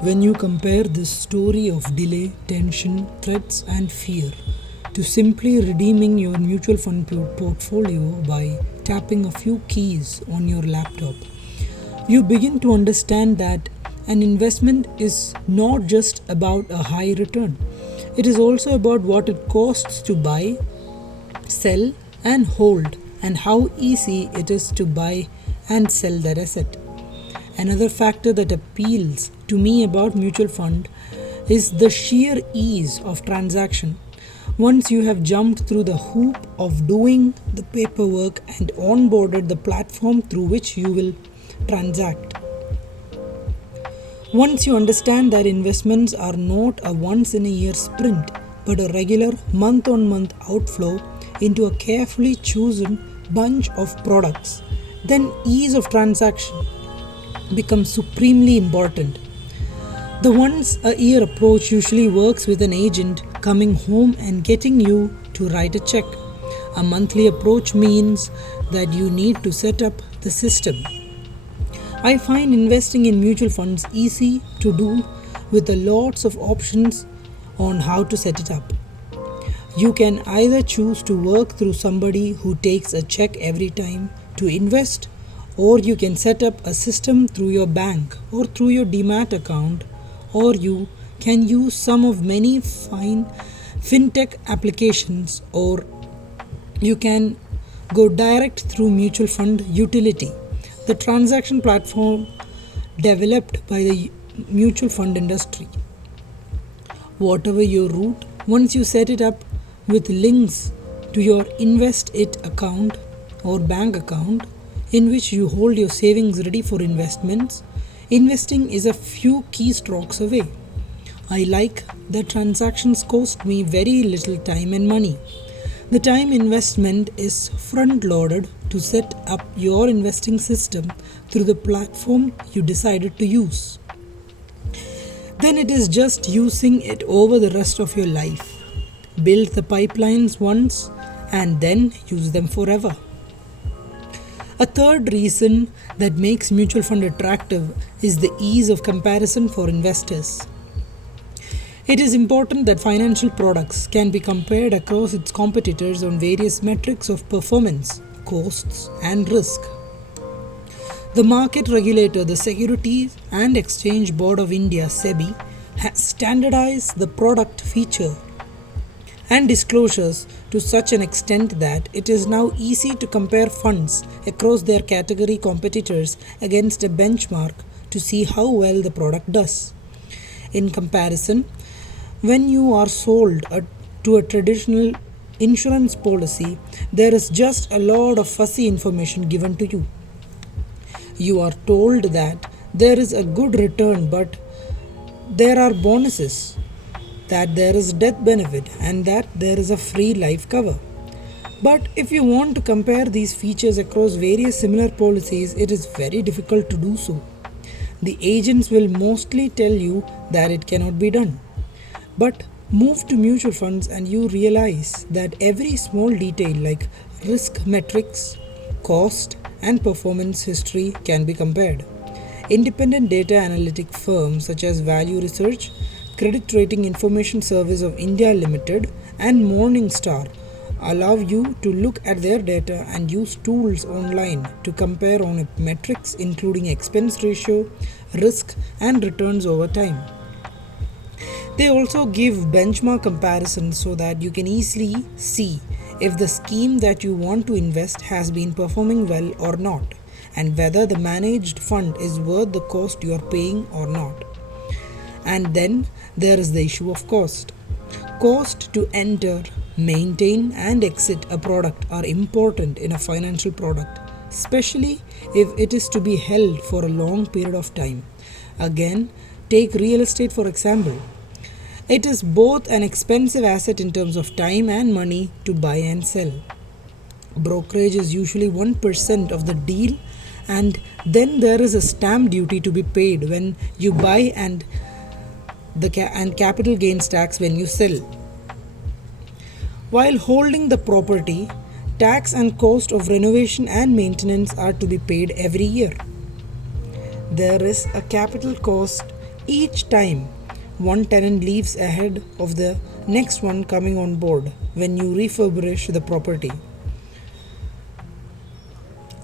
When you compare this story of delay, tension, threats, and fear to simply redeeming your mutual fund portfolio by tapping a few keys on your laptop, you begin to understand that an investment is not just about a high return. It is also about what it costs to buy, sell, and hold, and how easy it is to buy and sell that asset. Another factor that appeals to me about mutual fund is the sheer ease of transaction. Once you have jumped through the hoop of doing the paperwork and onboarded the platform through which you will transact, once you understand that investments are not a once in a year sprint but a regular month on month outflow into a carefully chosen bunch of products, then ease of transaction becomes supremely important. The once a year approach usually works with an agent coming home and getting you to write a check. A monthly approach means that you need to set up the system. I find investing in mutual funds easy to do with a lots of options on how to set it up. You can either choose to work through somebody who takes a check every time to invest, or you can set up a system through your bank or through your demat account, or you can use some of many fine fintech applications, or you can go direct through mutual fund utility, the transaction platform developed by the mutual fund industry. Whatever your route, once you set it up with links to your Invest It account or bank account in which you hold your savings ready for investments, investing is a few keystrokes away. I like that transactions cost me very little time and money. The time investment is front loaded to set up your investing system through the platform you decided to use. Then it is just using it over the rest of your life. Build the pipelines once and then use them forever. A third reason that makes mutual fund attractive is the ease of comparison for investors. It is important that financial products can be compared across its competitors on various metrics of performance, costs, and risk. The market regulator, the Securities and Exchange Board of India (SEBI), has standardized the product feature and disclosures to such an extent that it is now easy to compare funds across their category competitors against a benchmark to see how well the product does. In comparison, when you are to a traditional insurance policy, there is just a lot of fuzzy information given to you. You are told that there is a good return, but there are bonuses, that there is death benefit, and that there is a free life cover. But if you want to compare these features across various similar policies, it is very difficult to do so. The agents will mostly tell you that it cannot be done. But move to mutual funds and you realize that every small detail like risk metrics, cost, and performance history can be compared. Independent data analytic firms such as Value Research, Credit Rating Information Service of India Limited, and Morningstar allow you to look at their data and use tools online to compare on metrics including expense ratio, risk, and returns over time. They also give benchmark comparisons so that you can easily see if the scheme that you want to invest has been performing well or not, and whether the managed fund is worth the cost you are paying or not. And then there is the issue of cost. Cost to enter, maintain, and exit a product are important in a financial product, especially if it is to be held for a long period of time. Again, take real estate for example. It is both an expensive asset in terms of time and money to buy and sell. Brokerage is usually 1% of the deal, and then there is a stamp duty to be paid when you buy and and capital gains tax when you sell. While holding the property, tax and cost of renovation and maintenance are to be paid every year. There is a capital cost each time one tenant leaves ahead of the next one coming on board when you refurbish the property.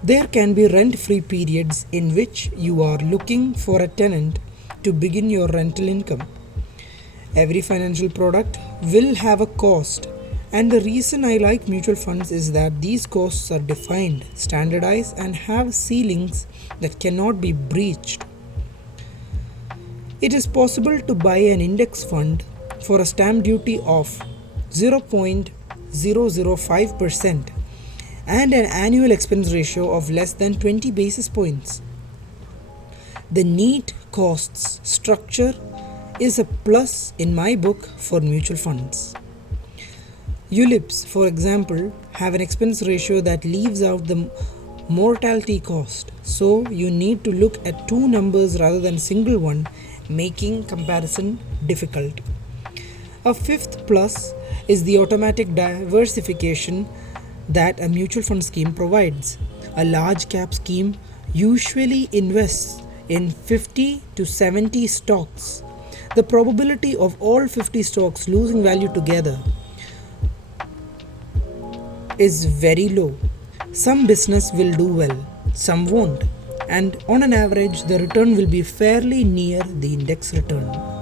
There can be rent free periods in which you are looking for a tenant to begin your rental income. Every financial product will have a cost, and the reason I like mutual funds is that these costs are defined, standardized, and have ceilings that cannot be breached. It is possible to buy an index fund for a stamp duty of 0.005% and an annual expense ratio of less than 20 basis points. The neat costs structure is a plus in my book for mutual funds. ULIPs, for example, have an expense ratio that leaves out the mortality cost, so you need to look at two numbers rather than a single one, making comparison difficult. A fifth plus is the automatic diversification that a mutual fund scheme provides. A large cap scheme usually invests in 50 to 70 stocks. The probability of all 50 stocks losing value together is very low. Some business will do well, some won't, and on an average, the return will be fairly near the index return.